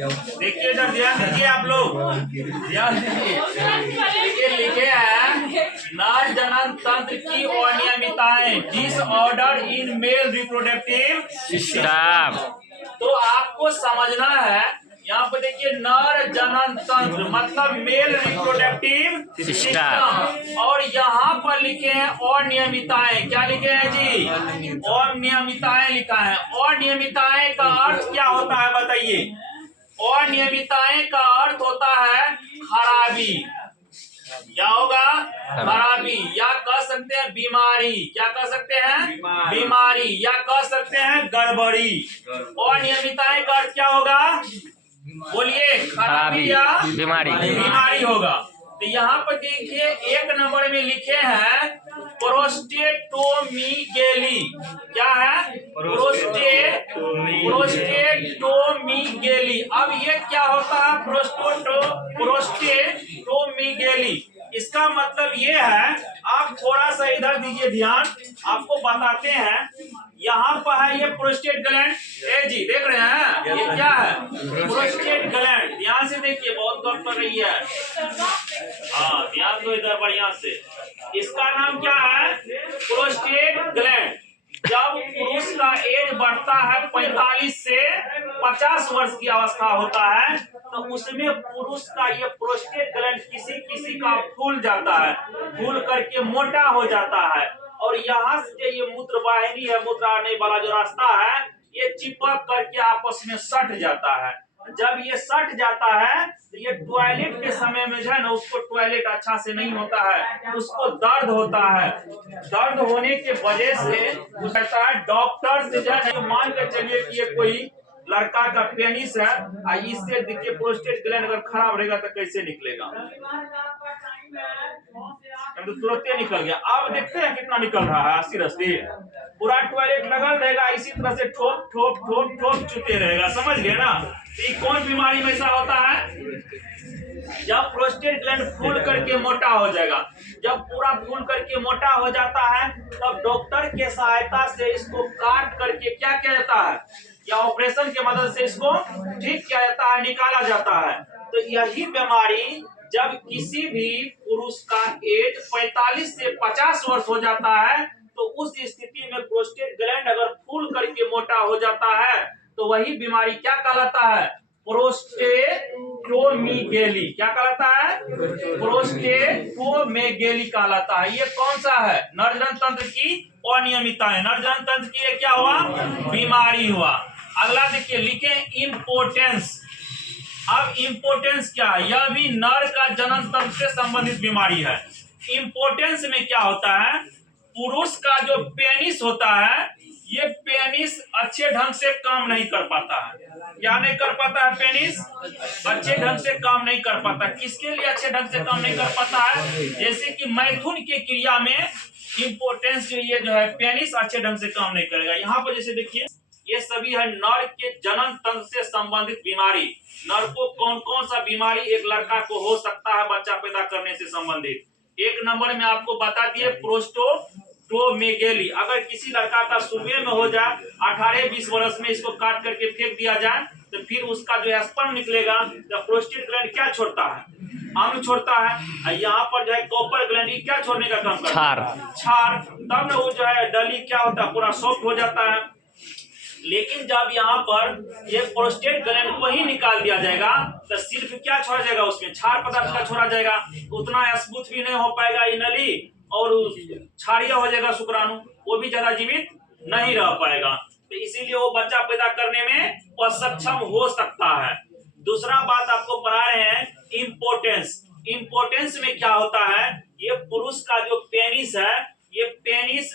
देखिए इधर ध्यान दीजिए आप लोग, ध्यान दीजिए। देखिए लिखे हैं नर जनन तंत्र की अनियमितताएं, disorder in male reproductive system. तो आपको समझना है यहाँ पे देखिए नर जनन तंत्र मतलब मेल रिप्रोडक्टिव सिस्टम, और यहाँ पर लिखे हैं अनियमितताएं। क्या लिखे हैं जी? अनियमितताएं लिखा है। अनियमितताएं का अर्थ क्या होता है बताइए? अनियमितताएं का अर्थ होता है खराबी। क्या होगा? खराबी, या कह सकते हैं बीमारी। क्या कह सकते हैं? बीमारी, या कह सकते हैं गड़बड़ी। अनियमितताएं का अर्थ क्या होगा? बोलिए, खराबी या बीमारी। बीमारी होगा। तो यहाँ पर देखिए एक नंबर में लिखे हैं प्रोस्टेटोमीगेली। क्या है? प्रोस्टेटोमीगेली। अब ये क्या होता है? प्रोस्टेटोमीगेली, इसका मतलब ये है, आप थोड़ा सा इधर दीजिए ध्यान, आपको बताते हैं। यहाँ पर है ये प्रोस्टेट ग्लैंड। ए जी देख रहे हैं ये क्या है? Prostate gland. ध्यान से देखिए, बहुत गौर कर रही है। हाँ ध्यान दो इधर बढ़िया से। इसका नाम क्या है? Prostate gland. जब पुरुष का एज बढ़ता है 45 से 50 वर्ष की अवस्था होता है, तो उसमें पुरुष का ये प्रोस्टेट ग्लैंड किसी किसी का फूल जाता है, फूल करके मोटा हो जाता है, और यहाँ से ये मूत्र वाहिनी है, मूत्र आने वाला जो रास्ता है, ये चिपक करके आपस में सट जाता है। जब ये सट जाता है तो ये टॉयलेट के समय में जो है ना, उसको टॉयलेट अच्छा से नहीं होता है, उसको दर्द होता है। दर्द होने के वजह से कहता है डॉक्टर से जो है, मान के चलिए कि ये कोई लड़का का पेनिस है, इससे देखिए प्रोस्टेट ग्लैंड अगर खराब रहेगा तो कैसे निकलेगा? तो तुरंत निकल गया। अब देखते हैं कितना निकल रहा है। 80 पूरा टॉयलेट लगल रहेगा, इसी तरह से ठोप ठोप ठोप ठोप चुते रहेगा। समझ गए ना? ये कौन बीमारी में ऐसा होता है? जब प्रोस्टेट ग्लैंड फूल करके मोटा हो जाएगा। जब पूरा फूल करके मोटा हो जाता है, तब डॉक्टर के सहायता से इसको काट करके क्या किया जाता है, या ऑपरेशन के मदद से इसको ठीक किया जाता है, निकाला जाता है। तो यही बीमारी जब किसी भी पुरुष का एज 45 से 50 वर्ष हो जाता है, तो उस स्थिति में प्रोस्टेट ग्लैंड अगर फूल करके मोटा हो जाता है, तो वही बीमारी क्या कहलाता है? प्रोस्टेटोमीगेली। क्या कहलाता है? प्रोस्टेटोमीगेली कहलाता है। ये कौन सा है? नर जनन तंत्र की अनियमितता है। नर जनन तंत्र की ये क्या हुआ? बीमारी हुआ। अगला देखिए लिखे इम्पोर्टेंस। अब इम्पोर्टेंस क्या है? यह भी नर का जनन तंत्र से संबंधित बीमारी है। इम्पोर्टेंस में क्या होता है? पुरुष का जो पेनिस होता है, ये पेनिस अच्छे ढंग से काम नहीं कर पाता है। क्या नहीं कर पाता है? पेनिस अच्छे ढंग से काम नहीं कर पाता। किसके लिए अच्छे ढंग से काम नहीं कर पाता है? जैसे कि मैथुन की क्रिया में इम्पोर्टेंस जो ये जो है पेनिस अच्छे ढंग से काम नहीं करेगा। यहाँ पर जैसे देखिए ये सभी है नर के जनन तंत्र से संबंधित बीमारी। नर को कौन कौन सा बीमारी एक लड़का को हो सकता है बच्चा पैदा करने से संबंधित? एक नंबर में आपको बता दिए प्रोस्टेटोमीगेली। अगर किसी लड़का का शुरू में हो जाए 18-20 वर्ष में, इसको काट करके फेंक दिया जाए, तो फिर उसका जो स्पर्म निकलेगा, तो प्रोस्टेट ग्लैंड क्या छोड़ता है? अंग छोड़ता है। यहाँ पर जो है कॉपर ग्लैंड क्या छोड़ने का काम करता है? क्षार। तब ना वो जो है डली क्या होता है, पूरा सॉफ्ट हो जाता है। लेकिन जब यहाँ पर ये प्रोस्टेट ग्लैंड को ही निकाल दिया जाएगा, तो सिर्फ क्या छोड़ा जाएगा? उसमें क्षार पदार्थ का छोड़ा जाएगा। उतना स्मूथ भी नहीं हो पाएगा ये नली, और क्षारीय हो जाएगा शुक्राणु, वो भी ज्यादा जीवित नहीं रह पाएगा। तो इसीलिए वो बच्चा पैदा करने में असक्षम हो सकता है। दूसरा बात आपको पढ़ा रहे हैं इम्पोर्टेंस। इम्पोर्टेंस में क्या होता है? ये पुरुष का जो पेनिस है, ये पेनिस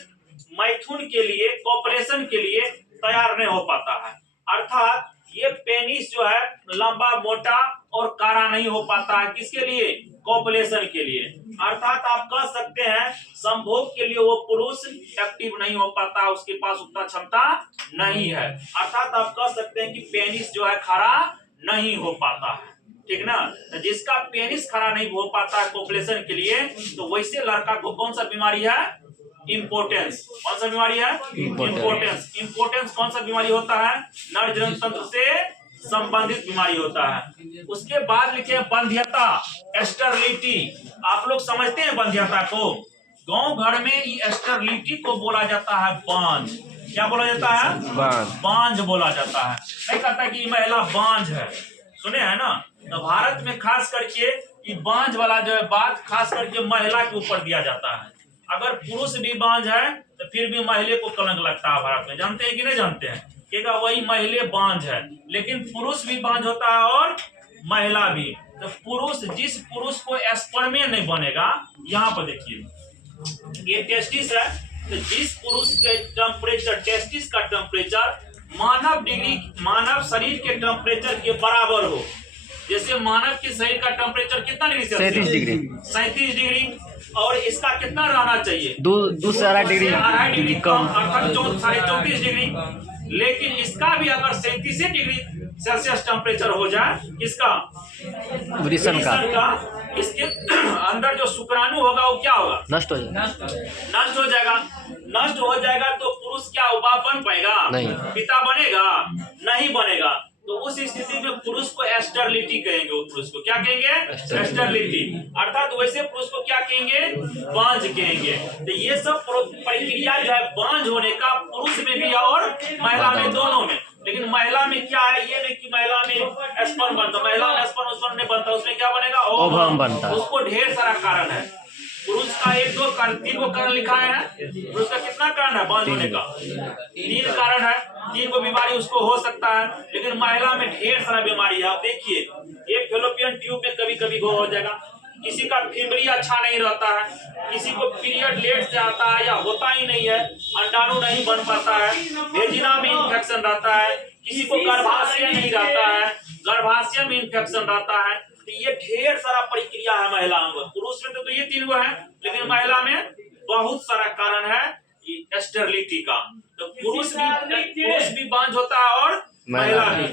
मैथुन के लिए, कॉपरेशन के लिए तैयार नहीं हो पाता है। अर्थात ये पेनिस जो है लंबा मोटा और कारा नहीं हो पाता है। किसके लिए? कॉपुलेशन के लिए। अर्थात आप कह सकते हैं संभोग के लिए वो पुरुष एक्टिव नहीं हो पाता, उसके पास उतना क्षमता नहीं है। अर्थात आप कह सकते हैं कि पेनिस जो है खड़ा नहीं हो पाता है। ठीक ना? जिसका पेनिस खड़ा नहीं हो पाता है कॉपुलेशन के लिए, तो वैसे लड़का को कौन सा बीमारी है? इम्पोर्टेंस। कौन सा बीमारी है? इम्पोर्टेंस। इम्पोर्टेंस कौन सा बीमारी होता है? नर जनन तंत्र से संबंधित बीमारी होता है। उसके बाद लिखे बंध्यता, स्टेरिलिटी। आप लोग समझते हैं बंध्यता को? गांव घर में ये स्टेरिलिटी को बोला जाता है बांझ। क्या बोला जाता है? बांझ बोला जाता है। नहीं कहता कि महिला बांझ है, सुने हैं ना? तो भारत में खास करके ये बांझ वाला जो है बात खास करके महिला के ऊपर दिया जाता है। अगर पुरुष भी बांझ है तो फिर भी महिला को कलंक लगता है भारत में। जानते हैं कि नहीं जानते हैं? क्या वही महिला बांझ है, लेकिन पुरुष भी बांझ होता है और महिला भी। तो पुरुष, जिस पुरुष को स्पर्म नहीं बनेगा, यहाँ पर देखिए ये टेस्टिस है, तो जिस पुरुष के टेम्परेचर, टेस्टिस का टेम्परेचर मानव शरीर के टेम्परेचर के बराबर हो। जैसे मानव के शरीर का टेम्परेचर कितना डिग्री सेल्सियस? 37 डिग्री। और इसका कितना रहना चाहिए? 2 से 2.5 डिग्री कम, अर्थात 34 डिग्री। लेकिन इसका भी अगर 37 डिग्री सेल्सियस टेम्परेचर हो जाए, किसका? वृषण का, इसके अंदर जो शुक्राणु होगा वो क्या होगा? नष्ट हो जाएगा। नष्ट हो जाएगा तो पुरुष क्या उबा बन पाएगा? नहीं। पिता बनेगा? नहीं बनेगा। तो उस स्थिति में पुरुष को स्टेरिलिटी कहेंगे। वो पुरुष को क्या कहेंगे? स्टेरिलिटी। अर्थात वैसे पुरुष को क्या कहेंगे? बांझ कहेंगे। तो ये सब प्रक्रिया जो है बांझ होने का पुरुष में भी और महिला में, दोनों में। लेकिन महिला में क्या है, ये नहीं कि महिला में स्पर्म बनता, महिला में स्पर्म नहीं बनता, उसमें क्या बनेगा? ओवम बनता। उसको ढेर सारा कारण है। पुरुष का 1 2 कारण 3 को कारण लिखा है। पुरुष का कितना कारण है बांझ होने का? 3 कारण है। 3 को बीमारी उसको हो सकता है, लेकिन महिला में ढेर सारा बीमारी है। आप देखिए, एक फैलोपियन ट्यूब में कभी कभी वो हो जाएगा, किसी का फीमरी अच्छा नहीं रहता है, किसी को पीरियड लेट से आता है या होता ही नहीं है, अंडाणु नहीं बन पाता है, वेजिना में इन्फेक्शन रहता है, किसी को गर्भाशय नहीं रहता है, गर्भाशय में इन्फेक्शन रहता है। तो ये ढेर सारा प्रक्रिया है महिलाओं में। पुरुष में तो ये 3 है, लेकिन महिला में बहुत सारा कारण है स्टेरिलिटी का। तो पुरुष भी बांझ होता है और महिला भी।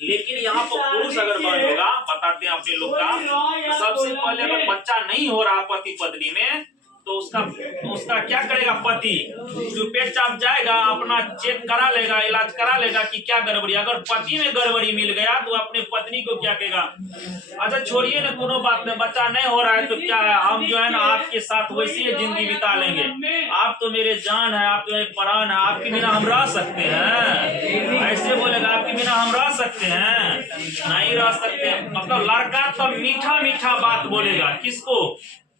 लेकिन यहाँ पर पुरुष अगर बांझ होगा, बताते हैं अपने लोग का, तो सबसे पहले अगर बच्चा नहीं हो रहा पति पत्नी में, तो उसका क्या करेगा? पति चुपचाप जाएगा, अपना चेक करा लेगा, इलाज करा लेगा कि क्या गड़बड़ी। अगर पति में गड़बड़ी मिल गया तो अपने पत्नी को क्या कहेगा? अच्छा छोड़िए ना, कोनो बात नहीं, बच्चा नहीं हो रहा है तो क्या है, हम जो है ना आपके साथ वैसे ही जिंदगी बिता लेंगे। आप तो मेरे जान है, आप तो मेरे प्राण है, आपके बिना हम रह सकते हैं। ऐसे बोलेगा, आपके बिना हम रह सकते हैं? नहीं रह सकते। मतलब लड़का तो मीठा मीठा बात बोलेगा, किसको?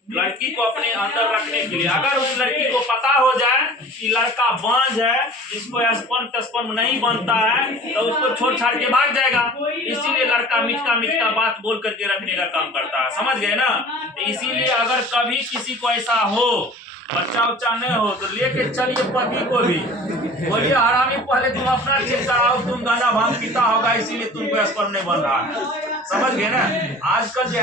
लड़की को अपने अंदर रखने के लिए। अगर उस लड़की को पता हो जाए कि लड़का बांझ है, जिसको स्पर्म नहीं बनता है, तो उसको छोड़ छाड़ के भाग जाएगा। इसीलिए लड़का मीठा बात बोल करके रखने का काम करता है। समझ गए ना? इसीलिए अगर कभी किसी को ऐसा हो, बच्चा उच्चा नहीं हो, तो लेके चलिए पति को भी, बोलिए हरामी पहले तुम अपना चेक कराओ, तुम गांजा भांग पीता होगा इसीलिए तुमको स्पर्म नहीं बन रहा है। समझ गए ना? आजकल जो